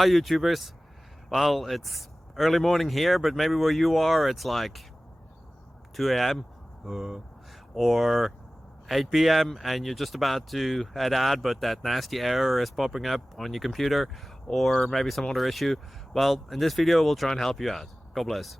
Hi YouTubers. Well, it's early morning here, but maybe where you are it's like 2 a.m. or 8 p.m. and you're just about to head out, but that nasty error is popping up on your computer, or maybe some other issue. Well, in this video we'll try and help you out. God bless.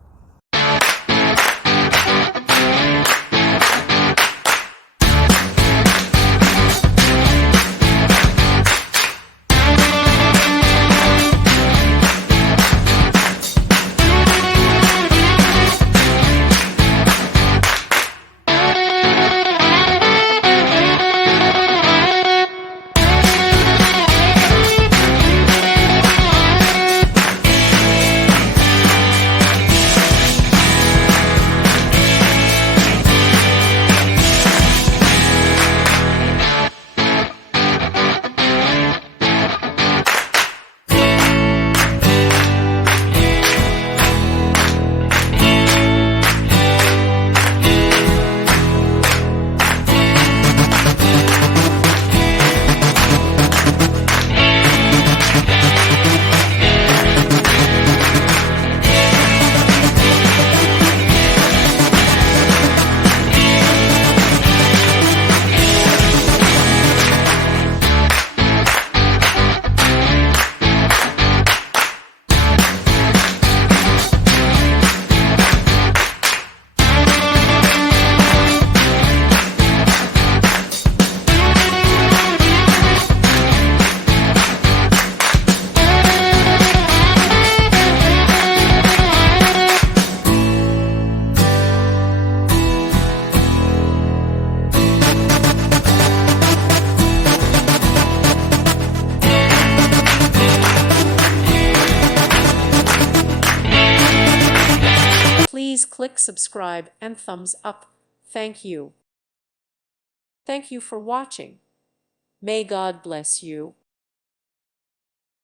Please click subscribe and thumbs up. Thank you. Thank you for watching. May God bless you.